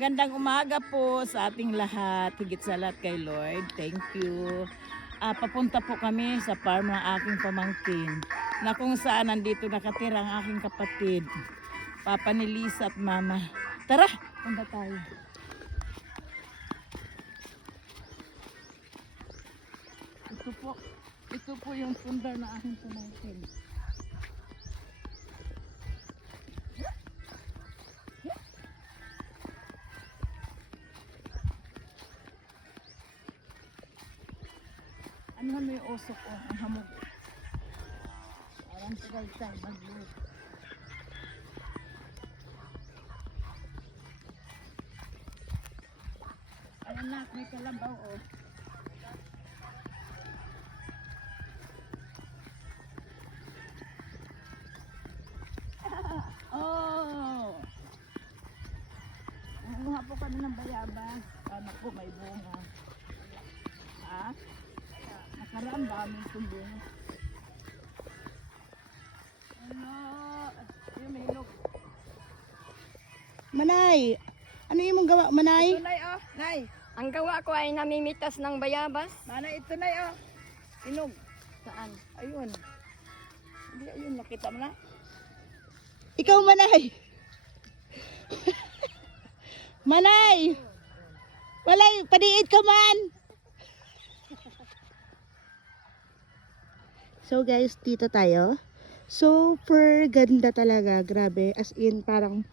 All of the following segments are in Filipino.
Gandang umaga po sa ating lahat, higit sa lahat kay Lord. Thank you. Papunta po kami sa farm ng aking pamangkin na kung saan nandito nakatira ang aking kapatid, Papa ni Lisa at Mama. Tara, punta tayo. Ito po yung pundar na aking pamangkin. Ano mo yung usok ko? Ang hamog. Parang tagal-tagal mag-loot. Ay anak, may kalabaw oh. Oh! Nanguha po kami ng bayabas. Sana po may bunga. Ha? Nakaraan dami itong bunga. Ano? Yung may ilog. Manay, ano yung mong gawa, Manay? Ito, Nay, oh. Nay. Ang gawa ko ay namimitas ng bayabas. Nanay, ito, Nay, oh. Inog. Saan? Ayun. Hindi, ayun. Nakita mo na? Ikaw, Manay. Manay! Walay, padiid ka man! So guys, dito tayo. Super ganda talaga, grabe. As in, parang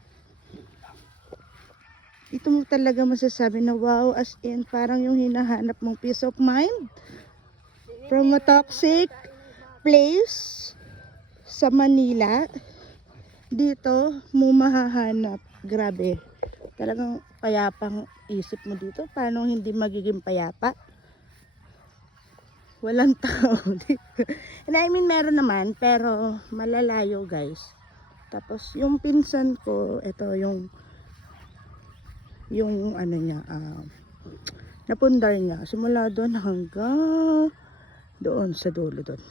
dito mo talaga masasabi na wow, as in, parang yung hinahanap mong peace of mind from a toxic place sa Manila. Dito mo mahahanap, grabe. Talagang payapang isip mo dito. Paano hindi magiging payapa? Walang tao dito. And I mean, meron naman, pero malalayo guys. Tapos yung pinsan ko, ito yung ano niya, napundar niya. Simula doon hanggang doon sa dulo doon.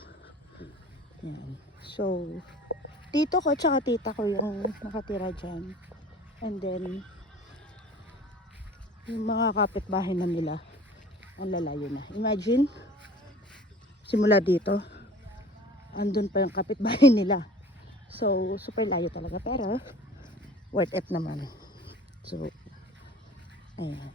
Yan. So, tito ko tsaka tita ko yung nakatira dyan. And then, yung mga kapitbahay na nila, ang lalayo na. Imagine, simula dito, andun pa yung kapitbahay nila. So, super layo talaga. Pero, worth it naman. So, ayan.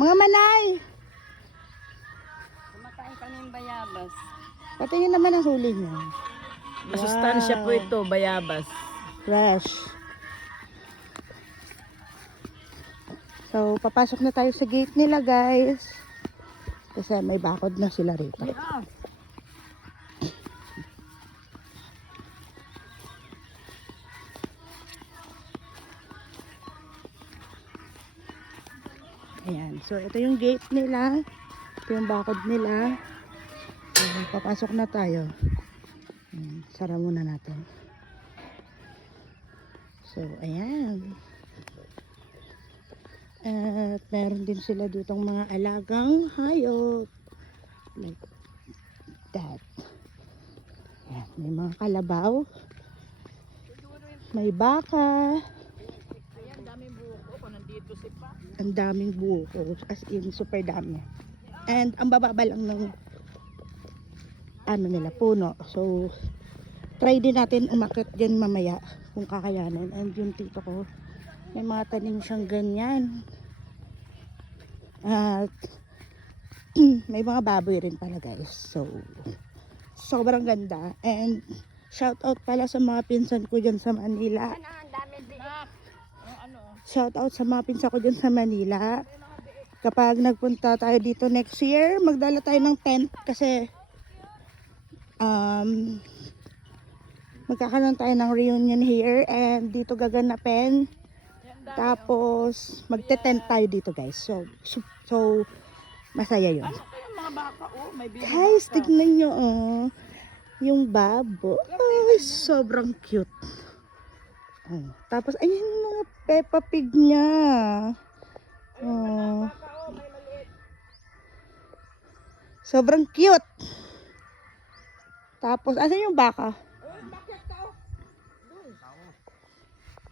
Mga Manay! Kumakain kami ng bayabas. Patingin naman ang huli niya. Masustansya po ito, bayabas. Fresh. So, papasok na tayo sa gate nila, guys. Kasi may bakod na sila rito. Yeah. Ayan. So, ito yung gate nila. Ito yung bakod nila. So, papasok na tayo. Ayan. Sara muna natin. So, ayan. At meron din sila ditong mga alagang hayop. Like that. Ayan. May mga kalabaw. May baka. Ayan, daming buko ko. Nandito si Pa. Ang daming buko. As in, super dami. And ang bababa lang ng ano nila, puno. So, try din natin umakyat dyan mamaya kung kakayanin. And yung tito ko, may mga tanim siyang ganyan. At may mga baboy rin pala guys. So, sobrang ganda. And shout out pala sa mga pinsan ko dyan sa Manila. Ano, ang dami din. Ano? Shout out sa mga pinsan ko dyan sa Manila. Kapag nagpunta tayo dito next year, magdala tayo ng tent kasi magkakaroon tayo ng reunion here and dito gaganapin. Tapos magte-tent tayo dito guys. So masaya yun. Ano kaya mga baka? Oh, may baby Guys, baka. tignan nyo yung babo. Ay, sobrang cute. Tapos ayun yung mga Peppa Pig niya. Oh. Sobrang cute. Tapos, asan yung baka?